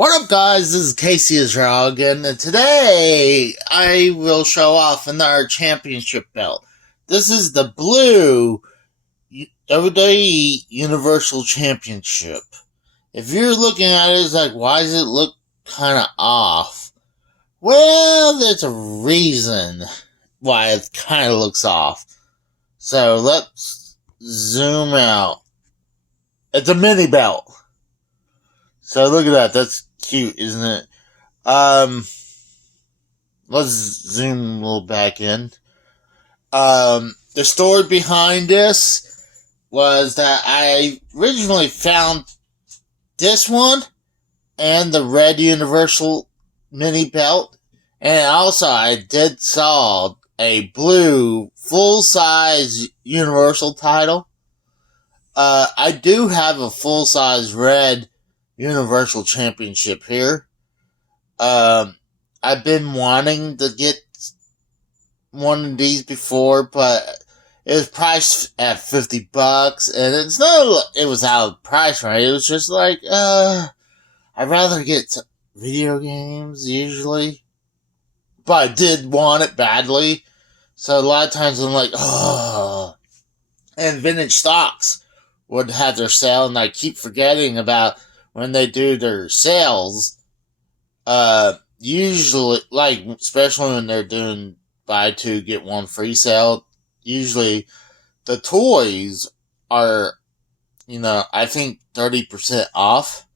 What up, guys? This is Casey Israel again, and today I will show off another championship belt. This is the Blue WWE Universal Championship. If you're looking at it, it's like, why does it look kind of off? Well, there's a reason why it kind of looks off. So let's zoom out. It's a mini belt. So look at that. That's cute, isn't it? Let's zoom a little back in. The story behind this was that I originally found this one and the red Universal mini belt. And also I did saw a blue full-size Universal title. I do have a full-size red Universal Championship here. I've been wanting to get one of these before, but it was priced at $50, and it's not, it was out of price range. It was just like, I'd rather get video games usually, but I did want it badly. So a lot of times I'm like, and Vintage Stocks would have their sale, and I keep forgetting about when they do their sales. Usually, like, especially when they're doing buy two, get one free sale, usually the toys are, I think 30% off.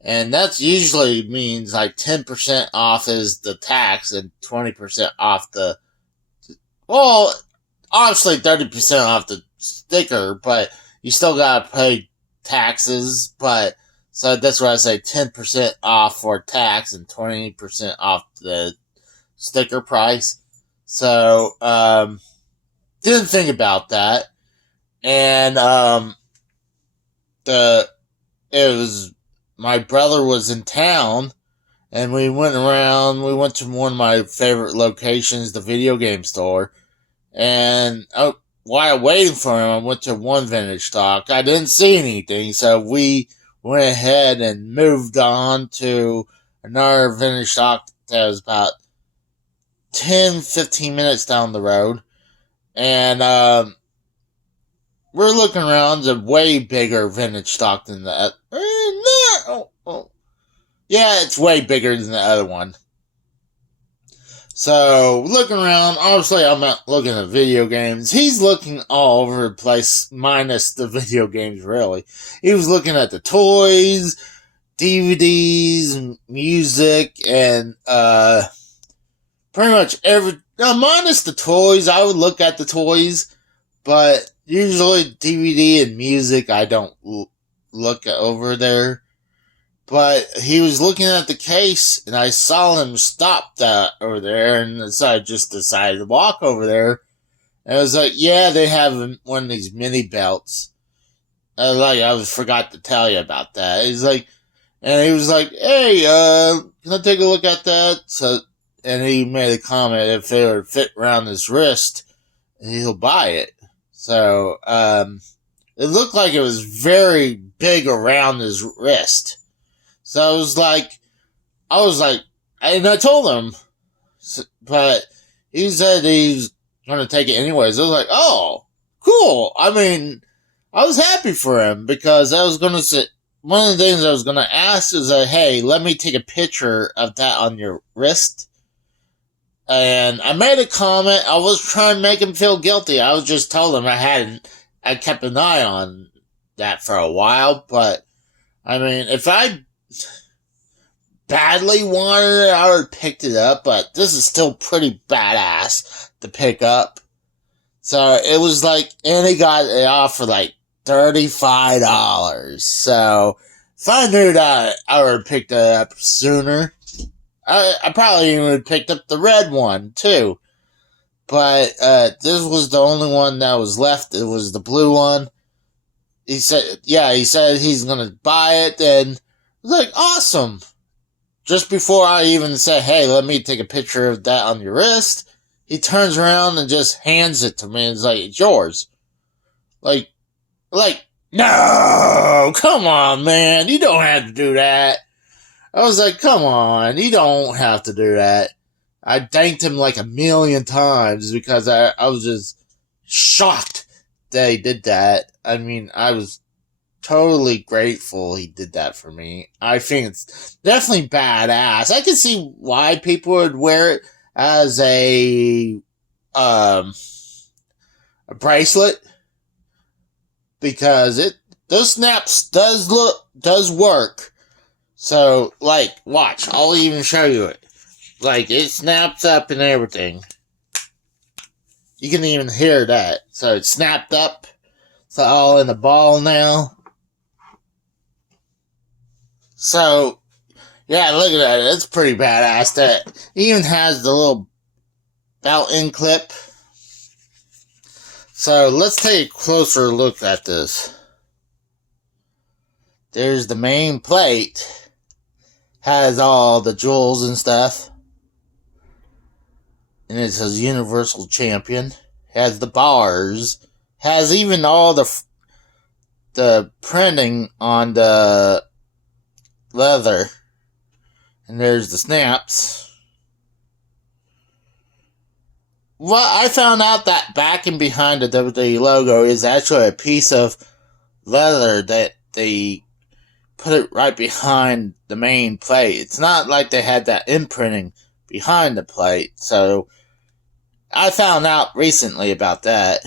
And that's usually means like 10% off is the tax and 20% off well, obviously 30% off the sticker, but you still gotta pay taxes, so that's why I say 10% off for tax and 20% off the sticker price. So, didn't think about that. And, my brother was in town, and we went to one of my favorite locations, the video game store, and, while waiting for him, I went to one Vintage Stock. I didn't see anything, so we went ahead and moved on to another Vintage Stock that was about 10-15 minutes down the road. And we're looking around, a way bigger Vintage Stock than that. Yeah, it's way bigger than the other one. So, looking around, obviously I'm not looking at video games. He's looking all over the place, minus the video games, really. He was looking at the toys, DVDs, music, and, pretty much minus the toys. I would look at the toys, but usually DVD and music, I don't look over there. But he was looking at the case, and I saw him stop that over there, and so I just decided to walk over there. And I was like, yeah, they have one of these mini belts. I forgot to tell you about that. He was like, hey, can I take a look at that? So, and he made a comment, if it would fit around his wrist, he'll buy it. So, it looked like it was very big around his wrist. So I was like, and I told him, but he said he's going to take it anyways. I was like, oh, cool. I mean, I was happy for him, because I was going to say, one of the things I was going to ask is hey, let me take a picture of that on your wrist. And I made a comment. I was trying to make him feel guilty. I was just told him I kept an eye on that for a while, but I mean, if I badly wanted it, I would have picked it up, but this is still pretty badass to pick up. So it was like, and he got it off for like $35. So if I knew that, I would have picked it up sooner. I probably even would have picked up the red one too. But this was the only one that was left. It was the blue one. He said he's gonna buy it, and I was like, awesome. Just before I even said, hey, let me take a picture of that on your wrist, he turns around and just hands it to me and is like, it's yours. Like, no, come on, man. You don't have to do that. I was like, come on, you don't have to do that. I thanked him like a million times because I was just shocked that he did that. I mean, I was totally grateful he did that for me. I think it's definitely badass. I can see why people would wear it as a bracelet because those snaps does work. So like, watch, I'll even show you it. Like, it snaps up and everything. You can even hear that. So it's snapped up. It's all in a ball now. So, yeah, look at that. It's pretty badass. That it even has the little belt-in clip. So let's take a closer look at this. There's the main plate. Has all the jewels and stuff. And it says Universal Champion. Has the bars. Has even all the printing on the leather. And there's the snaps. Well, I found out that back and behind the WWE logo is actually a piece of leather that they put it right behind the main plate. It's not like they had that imprinting behind the plate. So I found out recently about that.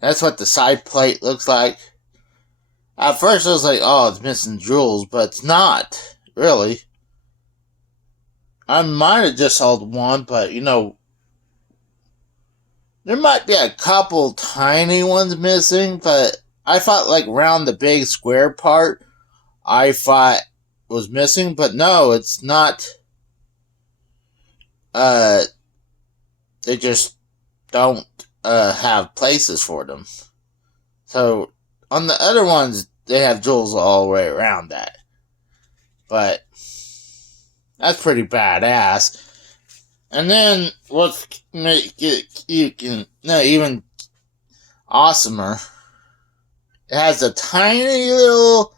That's what the side plate looks like. At first I was like, oh, it's missing jewels, but it's not, really. I might have just sold one, but, there might be a couple tiny ones missing, but I thought, like, around the big square part, I thought was missing, but no, it's not. They just don't have places for them. So, on the other ones, they have jewels all the way around that. But that's pretty badass. And then what's make it even awesomer, it has a tiny little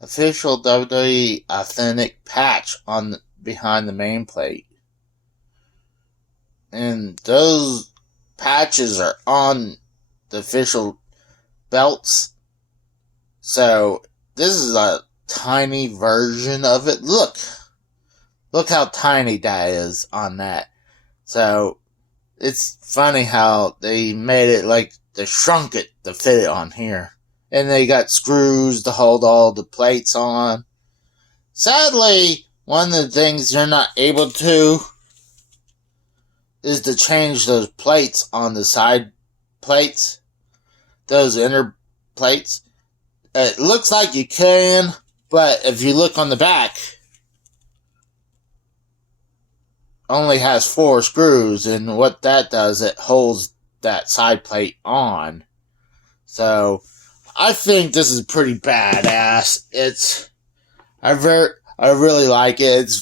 official WWE authentic patch behind the main plate. And those patches are on the official belts. So this is a tiny version of it. Look how tiny that is on that. So it's funny how they made it like they shrunk it to fit it on here. And they got screws to hold all the plates on. Sadly, one of the things you're not able to is to change those plates on the side plates. Those inner plates. It looks like you can, but if you look on the back, only has 4 screws, and what that does, it holds that side plate on. So I think this is pretty badass. I really like it.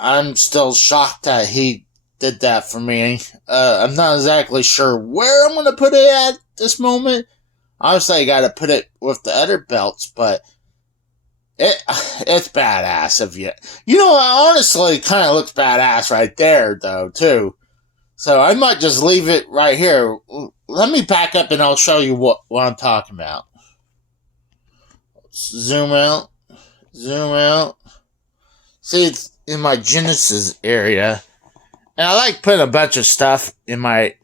I'm still shocked that he did that for me. I'm not exactly sure where I'm gonna put it at this moment. Obviously, I gotta put it with the other belts, but it's badass of you. Honestly, it kind of looks badass right there, though, too. So I might just leave it right here. Let me back up and I'll show you what I'm talking about. Zoom out. See, it's in my Genesis area. And I like putting a bunch of stuff in my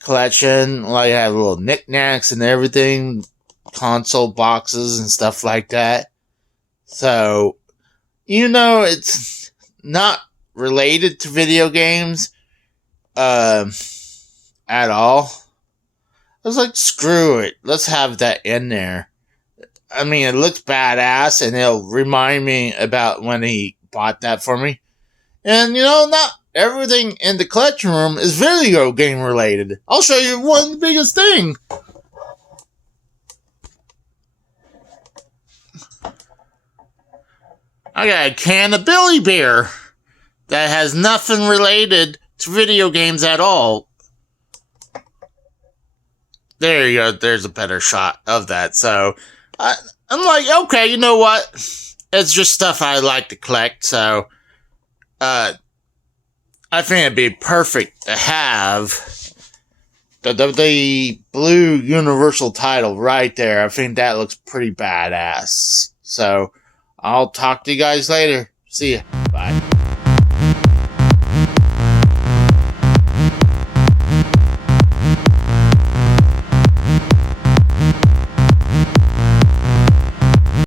collection. Like I have little knickknacks and everything. Console boxes and stuff like that. So, it's not related to video games at all. I was like, screw it. Let's have that in there. I mean, it looks badass, and it'll remind me about when he bought that for me. And, not everything in the collection room is video game related. I'll show you one biggest thing. I got a can of Billy Beer that has nothing related to video games at all. There you go. There's a better shot of that. So, I'm like, okay, you know what? It's just stuff I like to collect, so I think it'd be perfect to have the WWE Blue Universal title right there. I think that looks pretty badass. So I'll talk to you guys later. See ya. Bye.